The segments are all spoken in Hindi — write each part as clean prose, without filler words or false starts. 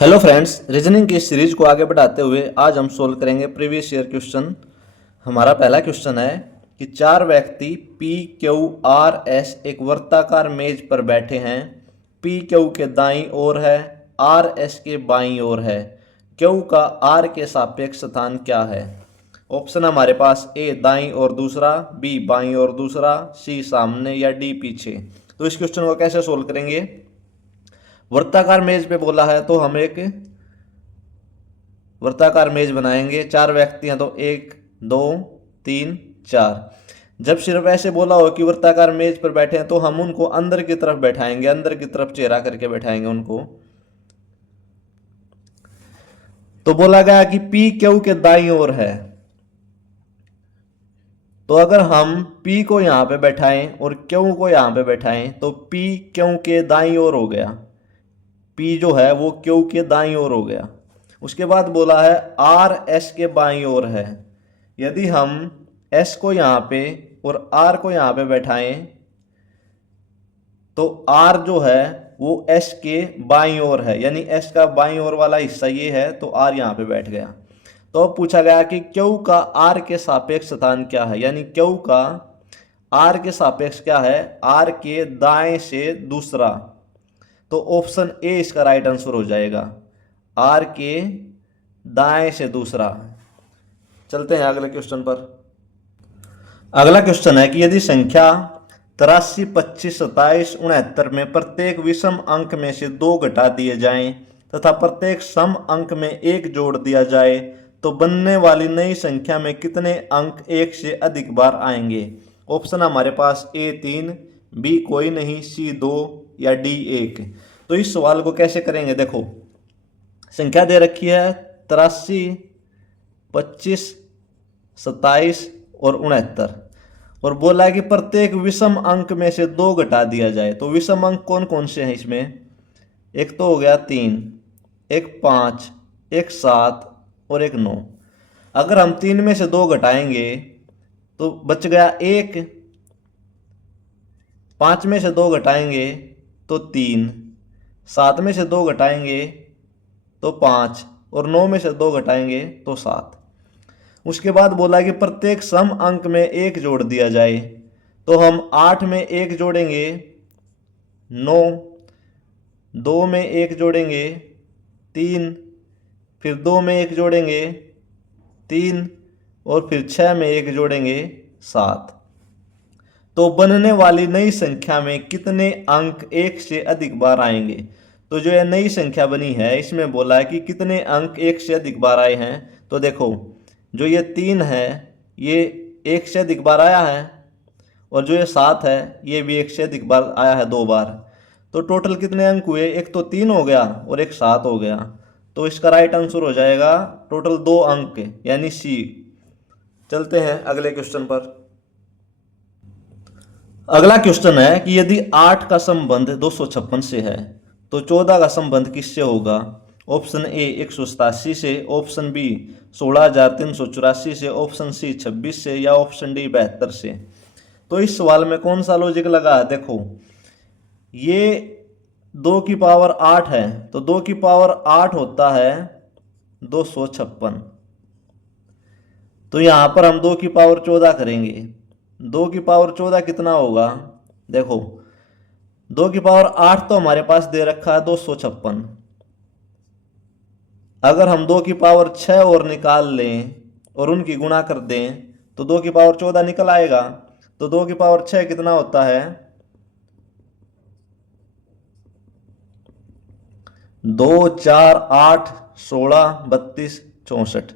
हेलो फ्रेंड्स, रीजनिंग की सीरीज को आगे बढ़ाते हुए आज हम सोल्व करेंगे प्रीवियस ईयर क्वेश्चन। हमारा पहला क्वेश्चन है कि चार व्यक्ति पी क्यू आर एस एक वर्ताकार मेज पर बैठे हैं। पी क्यू के दाईं ओर है, आर एस के बाईं ओर है। क्यू का आर के सापेक्ष स्थान क्या है? ऑप्शन हमारे पास ए दाईं और दूसरा, बी बाईं और दूसरा, सी सामने या डी पीछे। तो इस क्वेश्चन को कैसे सोल्व करेंगे? वर्ताकार मेज पे बोला है तो हम एक वर्ताकार मेज बनाएंगे। चार व्यक्ति हैं तो एक दो तीन चार। जब सिर्फ ऐसे बोला हो कि वर्ताकार मेज पर बैठे हैं तो हम उनको अंदर की तरफ बैठाएंगे, अंदर की तरफ चेहरा करके बैठाएंगे उनको। तो बोला गया कि पी क्यू के दाईं ओर है, तो अगर हम P को यहां पे बैठाएं और Q को यहां पे बैठाएं तो P Q के दाईं ओर हो गया। P जो है वो Q के दाईं ओर हो गया। उसके बाद बोला है R S के बाईं ओर है। यदि हम S को यहाँ पे और R को यहाँ पे बैठाएं तो R जो है वो S के बाईं ओर है, यानी S का बाईं ओर वाला हिस्सा ये है तो R यहाँ पे बैठ गया। तो अब पूछा गया कि Q का R के सापेक्ष स्थान क्या है, यानी Q का R के सापेक्ष क्या है? R के दाएं से दूसरा। तो ऑप्शन ए इसका राइट आंसर हो जाएगा, R के दाएं से दूसरा। चलते हैं अगले क्वेश्चन पर। अगला क्वेश्चन है कि यदि संख्या 83, 25, 27, 69 में प्रत्येक विषम अंक में से 2 घटा दिए जाएं तथा प्रत्येक सम अंक में 1 जोड़ दिया जाए तो बनने वाली नई संख्या में कितने अंक 1 से अधिक बार आएंगे? ऑप्शन हमारे पास ए 3, बी कोई नहीं, सी 2 या डी 1। तो इस सवाल को कैसे करेंगे? देखो, संख्या दे रखी है 83, 25, 27 और 69 और बोला कि प्रत्येक विषम अंक में से 2 घटा दिया जाए। तो विषम अंक कौन कौन से हैं इसमें? एक तो हो गया 3, एक 5, एक 7 और एक 9। अगर हम 3 में से 2 घटाएंगे तो बच गया 1, 5 में से 2 घटाएंगे तो 3, 7 में से 2 घटाएंगे तो 5 और 9 में से 2 घटाएंगे तो 7। उसके बाद बोला कि प्रत्येक सम अंक में 1 जोड़ दिया जाए। तो हम 8 में 1 जोड़ेंगे 9, 2 में 1 जोड़ेंगे 3, फिर 2 में 1 जोड़ेंगे 3 और फिर 6 में 1 जोड़ेंगे 7। तो बनने वाली नई संख्या में कितने अंक 1 से अधिक बार आएंगे? तो जो यह नई संख्या बनी है इसमें बोला है कि कितने अंक 1 से अधिक बार आए हैं। तो देखो, जो ये 3 है ये 1 से अधिक बार आया है और जो ये 7 है ये भी 1 से अधिक बार आया है 2 बार। तो टोटल कितने अंक हुए? एक तो 3 हो गया और एक 7 हो गया। तो इसका राइट आंसर हो जाएगा टोटल 2 अंक, यानी सी। चलते हैं अगले क्वेश्चन पर। अगला क्वेश्चन है कि यदि 8 का संबंध 256 से है तो 14 का संबंध किससे होगा? ऑप्शन ए 187 से, ऑप्शन बी 16,384 से, ऑप्शन सी 26 से या ऑप्शन डी 72 से। तो इस सवाल में कौन सा लॉजिक लगा है? देखो, ये 2 की पावर 8 है तो 2 की पावर 8 होता है 256। तो यहां पर हम 2 की पावर 14 करेंगे। 2 की पावर 14 कितना होगा? देखो, 2 की पावर 8 तो हमारे पास दे रखा है 256। अगर हम 2 की पावर 6 और निकाल लें और उनकी गुणा कर दें तो 2 की पावर 14 निकल आएगा। तो 2 की पावर 6 कितना होता है? 2, 4, 8, 16, 32, 64।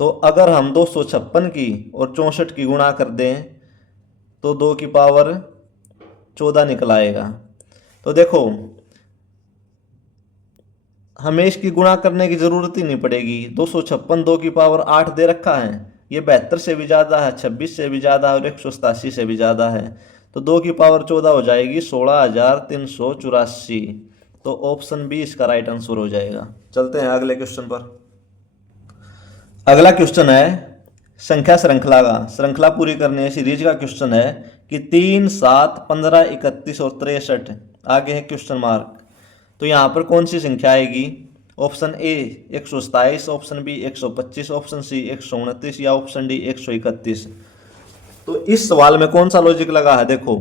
तो अगर हम 256 की और 64 की गुणा कर दें तो 2 की पावर 14 निकल आएगा। तो देखो, हमें इसकी गुणा करने की जरूरत ही नहीं पड़ेगी। 256 2 की पावर 8 दे रखा है, ये 72 से भी ज़्यादा है, 26 से भी ज़्यादा है और 187 से भी ज़्यादा है। तो 2 की पावर 14 हो जाएगी 16,384। तो ऑप्शन बी इसका राइट आंसर हो जाएगा। चलते हैं अगले क्वेश्चन पर। अगला क्वेश्चन है संख्या श्रृंखला का, श्रृंखला पूरी करने सीरीज का क्वेश्चन है कि 3, 7, 15, 31 और 63, आगे है क्वेश्चन मार्क। तो यहाँ पर कौन सी संख्या आएगी? Option A 127, option B 125, option C 129 या ऑप्शन डी 131। तो इस सवाल में कौन सा लॉजिक लगा है? देखो,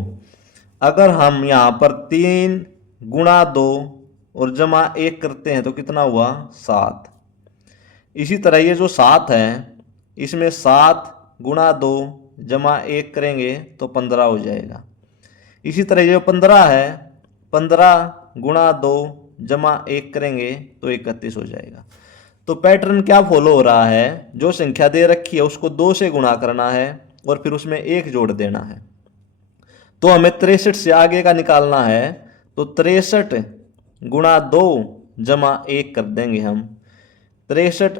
अगर हम यहाँ पर 3 गुणा 2 और जमा 1 करते हैं तो कितना हुआ? 7। इसी तरह ये जो 7 है, इसमें 7 गुणा 2 जमा 1 करेंगे तो 15 हो जाएगा। इसी तरह ये 15 है, 15 गुणा 2 जमा 1 करेंगे तो 31 हो जाएगा। तो पैटर्न क्या फॉलो हो रहा है? जो संख्या दे रखी है उसको 2 से गुणा करना है और फिर उसमें 1 जोड़ देना है। तो हमें 63 से आगे का निकालना है, तो 63 गुणा 2 जमा 1 कर देंगे हम। 63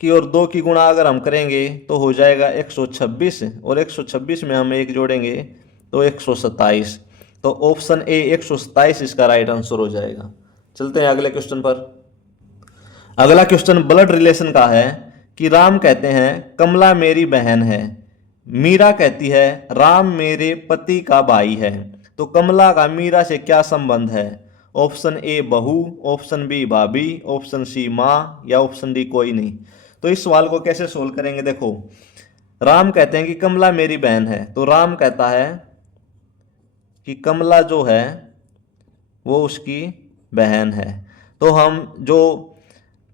की और 2 की गुणा अगर हम करेंगे तो हो जाएगा 126, और 126 में हम 1 जोड़ेंगे तो 127। तो ऑप्शन ए 127 इसका राइट आंसर हो जाएगा। चलते हैं अगले क्वेश्चन पर। अगला क्वेश्चन ब्लड रिलेशन का है कि राम कहते हैं कमला मेरी बहन है, मीरा कहती है राम मेरे पति का भाई है। तो कमला का मीरा से क्या संबंध है? ऑप्शन ए बहू, ऑप्शन बी भाभी, ऑप्शन सी माँ या ऑप्शन डी कोई नहीं। तो इस सवाल को कैसे सोल्व करेंगे? देखो, राम कहते हैं कि कमला मेरी बहन है, तो राम कहता है कि कमला जो है वो उसकी बहन है। तो हम जो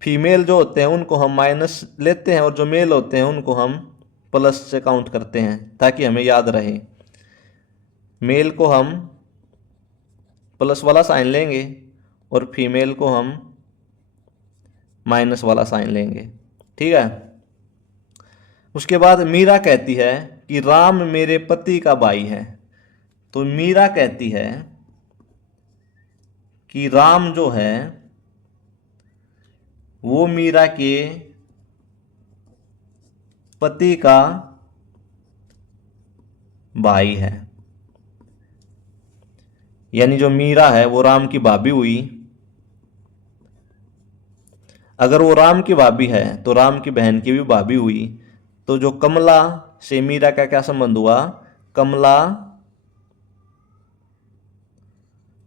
फीमेल जो होते हैं उनको हम माइनस लेते हैं और जो मेल होते हैं उनको हम प्लस से काउंट करते हैं ताकि हमें याद रहे। मेल को हम प्लस वाला साइन लेंगे और फीमेल को हम माइनस वाला साइन लेंगे, ठीक है। उसके बाद मीरा कहती है कि राम मेरे पति का भाई है। तो मीरा कहती है कि राम जो है वो मीरा के पति का भाई है, यानी जो मीरा है वो राम की भाभी हुई। अगर वो राम की भाभी है तो राम की बहन की भी भाभी हुई। तो जो कमला से मीरा का क्या संबंध हुआ? कमला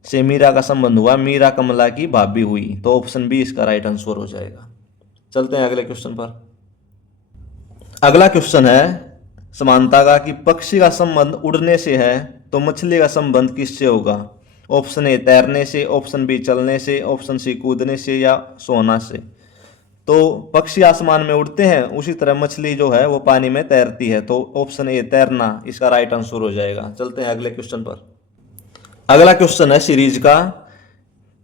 से मीरा का संबंध हुआ, मीरा कमला की भाभी हुई। तो ऑप्शन बी इसका राइट आंसर हो जाएगा। चलते हैं अगले क्वेश्चन पर। अगला क्वेश्चन है समानता का कि पक्षी का संबंध उड़ने से है तो मछली का संबंध किससे होगा? ऑप्शन ए तैरने से, ऑप्शन बी चलने से, ऑप्शन सी कूदने से या सोना से। तो पक्षी आसमान में उड़ते हैं, उसी तरह मछली जो है वो पानी में तैरती है। तो ऑप्शन ए तैरना इसका राइट आंसर हो जाएगा। चलते हैं अगले क्वेश्चन पर। अगला क्वेश्चन है सीरीज का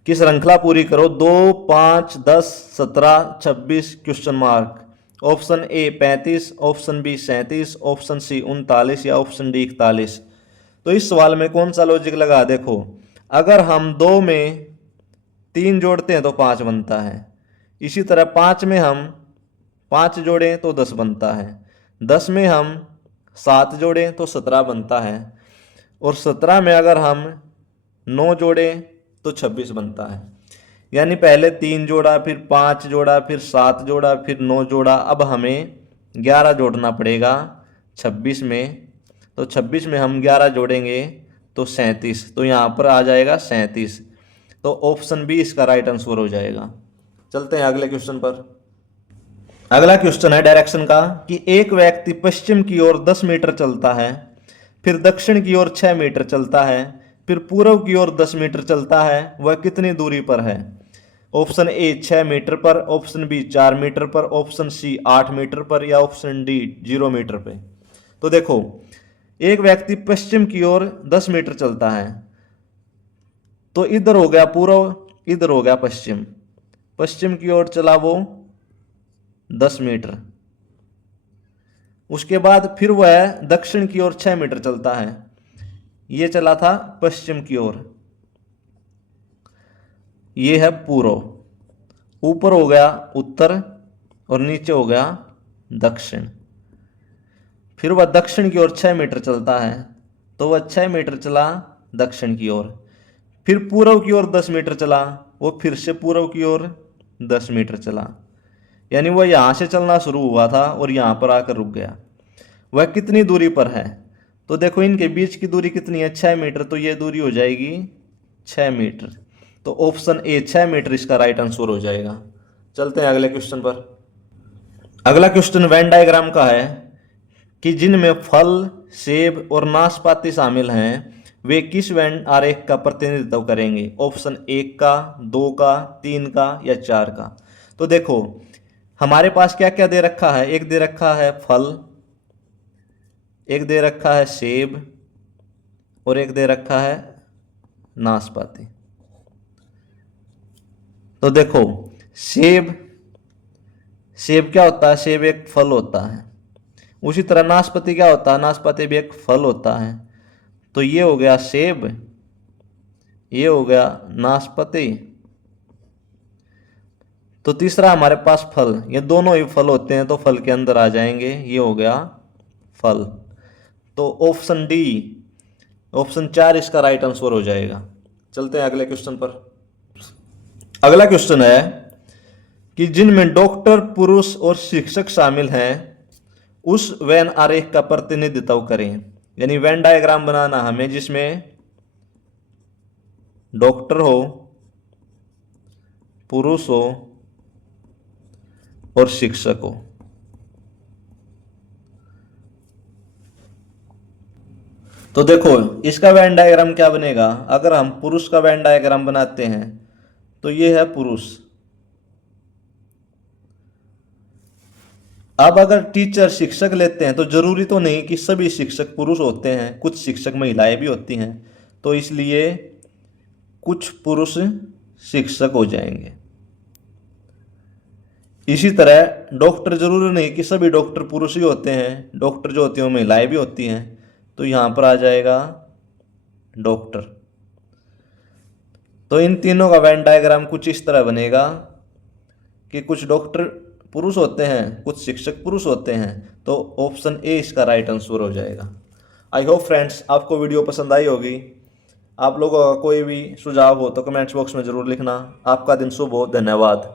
कि श्रृंखला पूरी करो 2, 5, 10, 17, 26 question mark. Option A 35, option B 37, option C 39 या ऑप्शन डी 41। तो इस सवाल में कौन सा लॉजिक लगा? देखो, अगर हम 2 में 3 जोड़ते हैं तो 5 बनता है। इसी तरह 5 में हम 5 जोड़ें तो 10 बनता है। 10 में हम 7 जोड़ें तो 17 बनता है। और 17 में अगर हम 9 जोड़ें तो 26 बनता है। यानी पहले 3 जोड़ा, फिर 5 जोड़ा, फिर 7 जोड़ा, फिर 9 जोड़ा। अब हमें 11 जोड़ना पड़ेगा 26 में। तो 26 में हम 11 जोड़ेंगे तो 37। तो यहाँ पर आ जाएगा 37। तो ऑप्शन बी इसका राइट आंसर हो जाएगा। चलते हैं अगले क्वेश्चन पर। अगला क्वेश्चन है डायरेक्शन का कि एक व्यक्ति पश्चिम की ओर 10 मीटर चलता है, फिर दक्षिण की ओर 6 मीटर चलता है, फिर पूर्व की ओर 10 मीटर चलता है, वह कितनी दूरी पर है? ऑप्शन ए 6 मीटर पर, ऑप्शन बी 4 मीटर पर, ऑप्शन सी 8 मीटर पर या ऑप्शन डी 0 मीटर पे। तो देखो, एक व्यक्ति पश्चिम की ओर 10 मीटर चलता है, तो इधर हो गया पूर्व, इधर हो गया पश्चिम। पश्चिम की ओर चला वो 10 मीटर। उसके बाद फिर वह दक्षिण की ओर 6 मीटर चलता है। ये चला था पश्चिम की ओर, ये है पूर्व। ऊपर हो गया उत्तर और नीचे हो गया दक्षिण। फिर वह दक्षिण की ओर 6 मीटर चलता है, तो वह 6 मीटर चला दक्षिण की ओर। फिर पूर्व की ओर 10 मीटर चला, वो फिर से पूर्व की ओर 10 मीटर चला। यानी वह यहाँ से चलना शुरू हुआ था और यहाँ पर आकर रुक गया। वह कितनी दूरी पर है? तो देखो, इनके बीच की दूरी कितनी है? 6 मीटर। तो ये दूरी हो जाएगी 6 मीटर। तो ऑप्शन ए 6 मीटर इसका राइट आंसर हो जाएगा। चलते हैं अगले क्वेश्चन पर। अगला क्वेश्चन वेन डायग्राम का है कि जिनमें फल, सेब और नाशपाती शामिल हैं वे किस वेन आरेख का प्रतिनिधित्व करेंगे? ऑप्शन 1 का, 2 का, 3 का या 4 का। तो देखो हमारे पास क्या क्या दे रखा है, एक दे रखा है फल, एक दे रखा है सेब और एक दे रखा है नाशपाती। तो देखो सेब क्या होता है? सेब एक फल होता है। उसी तरह नाशपाती क्या होता है? नाशपाती भी एक फल होता है। तो ये हो गया सेब, ये हो गया नाशपाती। तो तीसरा हमारे पास फल, ये दोनों ही फल होते हैं तो फल के अंदर आ जाएंगे, ये हो गया फल। तो ऑप्शन डी, ऑप्शन 4 इसका राइट आंसर हो जाएगा। चलते हैं अगले क्वेश्चन पर। अगला क्वेश्चन है कि जिनमें डॉक्टर, पुरुष और शिक्षक शामिल हैं उस वेन आरेख का प्रतिनिधित्व करें। यानी वेन डायग्राम बनाना हमें जिसमें डॉक्टर हो, पुरुष हो और शिक्षक हो। तो देखो इसका वेन डायग्राम क्या बनेगा? अगर हम पुरुष का वेन डायग्राम बनाते हैं तो ये है पुरुष। अब अगर टीचर, शिक्षक लेते हैं तो जरूरी तो नहीं कि सभी शिक्षक पुरुष होते हैं, कुछ शिक्षक महिलाएं भी होती हैं, तो इसलिए कुछ पुरुष शिक्षक हो जाएंगे। इसी तरह डॉक्टर, जरूरी नहीं कि सभी डॉक्टर पुरुष ही होते हैं, डॉक्टर जो होती हैं वो महिलाएं भी होती हैं, तो यहां पर आ जाएगा डॉक्टर। तो इन तीनों का वेन डायग्राम कुछ इस तरह बनेगा कि कुछ डॉक्टर पुरुष होते हैं, कुछ शिक्षक पुरुष होते हैं, तो ऑप्शन ए इसका राइट आंसर हो जाएगा। आई होप फ्रेंड्स आपको वीडियो पसंद आई होगी। आप लोगों का कोई भी सुझाव हो तो कमेंट्स बॉक्स में ज़रूर लिखना। आपका दिन शुभ हो। धन्यवाद।